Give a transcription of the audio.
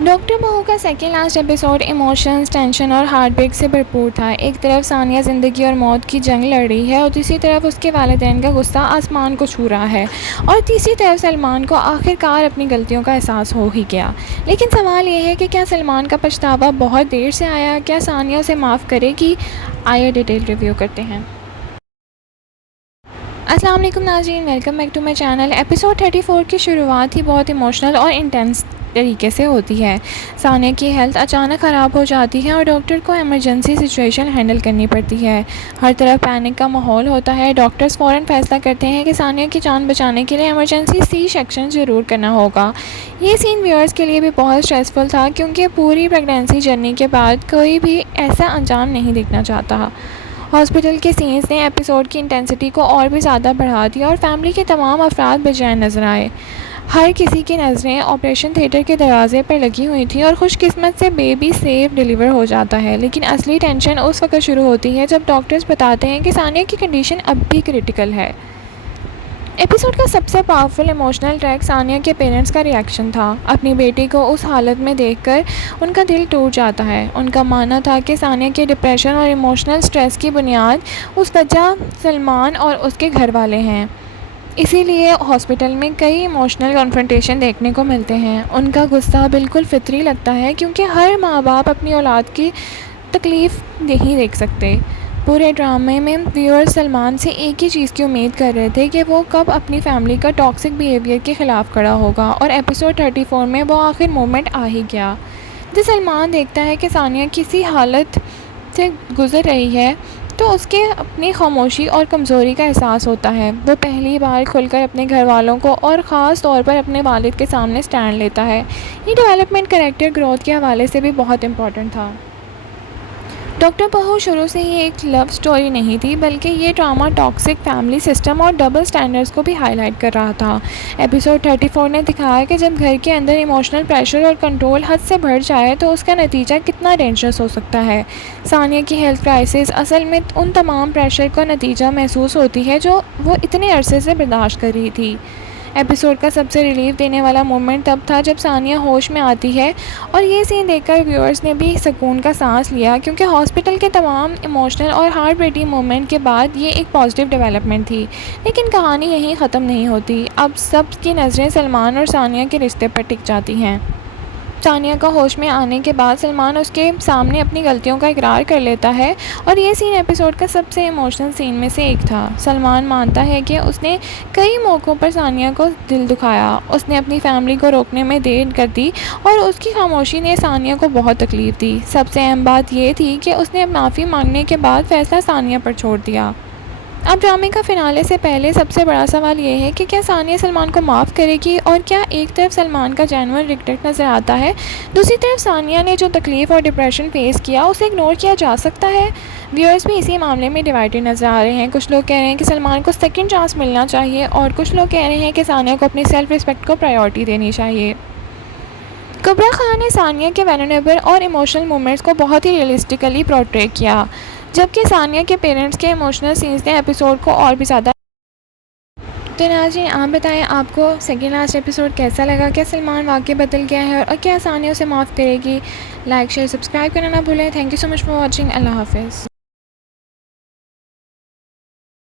Doctor बहू का second last episode emotions, tension और हार्ट ब्रेक से भरपूर था। एक तरफ सानिया ज़िंदगी और मौत की जंग लड़ रही है और दूसरी तरफ उसके वालिदैन का गुस्सा आसमान को छू रहा है और तीसरी तरफ सलमान को आखिरकार अपनी गलतियों का एहसास हो ही गया। लेकिन सवाल ये है कि क्या सलमान का पछतावा बहुत देर से आया? क्या सानिया उसे माफ़ करेगी? आइए डिटेल रिव्यू करते हैं। अस्सलाम वालेकुम नाज़रीन, welcome back to my channel. Episode 34 की शुरुआत ही बहुत इमोशनल और इंटेंस तरीके से होती है। सानिया की हेल्थ अचानक ख़राब हो जाती है और डॉक्टर को इमरजेंसी सिचुएशन हैंडल करनी पड़ती है। हर तरफ पैनिक का माहौल होता है। डॉक्टर्स फ़ौरन फैसला करते हैं कि सानिया की जान बचाने के लिए इमरजेंसी सी सेक्शन ज़रूर करना होगा। ये सीन व्यूअर्स के लिए भी बहुत स्ट्रेसफुल था क्योंकि पूरी प्रेगनेंसी जर्नी के बाद कोई भी ऐसा अंजाम नहीं देखना चाहता। हॉस्पिटल के सीन्स ने एपिसोड की इंटेंसिटी को और भी ज़्यादा बढ़ा दिया और फैमिली के तमाम अफराद बेचैन नजर आए। हर किसी की नज़रें ऑपरेशन थिएटर के दरवाजे पर लगी हुई थी और खुशकिस्मत से बेबी सेफ डिलीवर हो जाता है। लेकिन असली टेंशन उस वक्त शुरू होती है जब डॉक्टर्स बताते हैं कि सानिया की कंडीशन अब भी क्रिटिकल है। एपिसोड का सबसे पावरफुल इमोशनल ट्रैक सानिया के पेरेंट्स का रिएक्शन था। अपनी बेटी को उस हालत में देखकर उनका दिल टूट जाता है। उनका मानना था कि सानिया के डिप्रेशन और इमोशनल स्ट्रेस की बुनियाद उस वजह सलमान और उसके घर वाले हैं। इसीलिए हॉस्पिटल में कई इमोशनल कॉन्फ्रंटेशन देखने को मिलते हैं। उनका गुस्सा बिल्कुल फितरी लगता है क्योंकि हर माँ बाप अपनी औलाद की तकलीफ़ नहीं देख सकते। पूरे ड्रामे में व्यूअर्स सलमान से एक ही चीज़ की उम्मीद कर रहे थे कि वो कब अपनी फैमिली का टॉक्सिक बिहेवियर के ख़िलाफ़ खड़ा होगा और एपिसोड 34 में वो आखिर मोमेंट आ ही गया। जब सलमान देखता है कि सानिया किसी हालत से गुज़र रही है तो उसके अपनी खामोशी और कमज़ोरी का एहसास होता है। वो पहली बार खुलकर अपने घर वालों को और ख़ास तौर पर अपने वालिद के सामने स्टैंड लेता है। ये डेवलपमेंट कैरेक्टर ग्रोथ के हवाले से भी बहुत इम्पॉर्टेंट था। डॉक्टर बहू शुरू से ही एक लव स्टोरी नहीं थी, बल्कि ये ड्रामा टॉक्सिक फैमिली सिस्टम और डबल स्टैंडर्ड्स को भी हाईलाइट कर रहा था। एपिसोड 34 ने दिखाया कि जब घर के अंदर इमोशनल प्रेशर और कंट्रोल हद से बढ़ जाए तो उसका नतीजा कितना डेंजरस हो सकता है। सानिया की हेल्थ क्राइसिस असल में उन तमाम प्रेशर का नतीजा महसूस होती है जो वो इतने अरसे से बर्दाश्त कर रही थी। एपिसोड का सबसे रिलीफ देने वाला मोमेंट तब था जब सानिया होश में आती है और ये सीन देखकर व्यूअर्स ने भी सुकून का सांस लिया क्योंकि हॉस्पिटल के तमाम इमोशनल और हार्ट ब्रेकिंग मोमेंट के बाद ये एक पॉजिटिव डेवलपमेंट थी। लेकिन कहानी यहीं ख़त्म नहीं होती। अब सब की नज़रें सलमान और सानिया के रिश्ते पर टिक जाती हैं। सानिया का होश में आने के बाद सलमान उसके सामने अपनी गलतियों का इकरार कर लेता है और ये सीन एपिसोड का सबसे इमोशनल सीन में से एक था। सलमान मानता है कि उसने कई मौक़ों पर सानिया को दिल दुखाया। उसने अपनी फैमिली को रोकने में देर कर दी और उसकी खामोशी ने सानिया को बहुत तकलीफ़ दी। सबसे अहम बात यह थी कि उसने माफ़ी मांगने के बाद फ़ैसला सानिया पर छोड़ दिया। अब ड्रामे का फिनाले से पहले सबसे बड़ा सवाल ये है कि क्या सानिया सलमान को माफ़ करेगी और क्या एक तरफ सलमान का जेन्युइन रिग्रेट नज़र आता है, दूसरी तरफ सानिया ने जो तकलीफ़ और डिप्रेशन फेस किया उसे इग्नोर किया जा सकता है। व्यूअर्स भी इसी मामले में डिवाइडेड नज़र आ रहे हैं। कुछ लोग कह रहे हैं कि सलमान को सेकंड चांस मिलना चाहिए और कुछ लोग कह रहे हैं कि सानिया को अपनी सेल्फ़ रिस्पेक्ट को प्रायोरिटी देनी चाहिए। कुबरा खान ने सानिया के वल्नरेबल और इमोशनल मोमेंट्स को बहुत ही रियलिस्टिकली पोर्ट्रे किया, जबकि सानिया के पेरेंट्स के इमोशनल सीन्स ने एपिसोड को और भी ज़्यादा। तो नाज़रीन, आप बताएं आपको सेकेंड लास्ट एपिसोड कैसा लगा? क्या सलमान वाकई बदल गया है और क्या सानिया उसे माफ़ करेगी? लाइक शेयर सब्सक्राइब करना ना भूलें। Thank you so much for watching. अल्लाह हाफिज़।